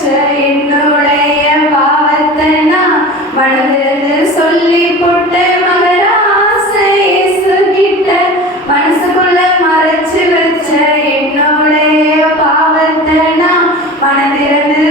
வச்ச என்னுடைய பாவத்தை நான் மனதிலிருந்து சொல்லி போட்டு மகராசை இயேசு கிட்ட மனசுக்குள்ள மறைச்சு வச்ச என்னுடைய பாவத்தை நான் மனதிலிருந்து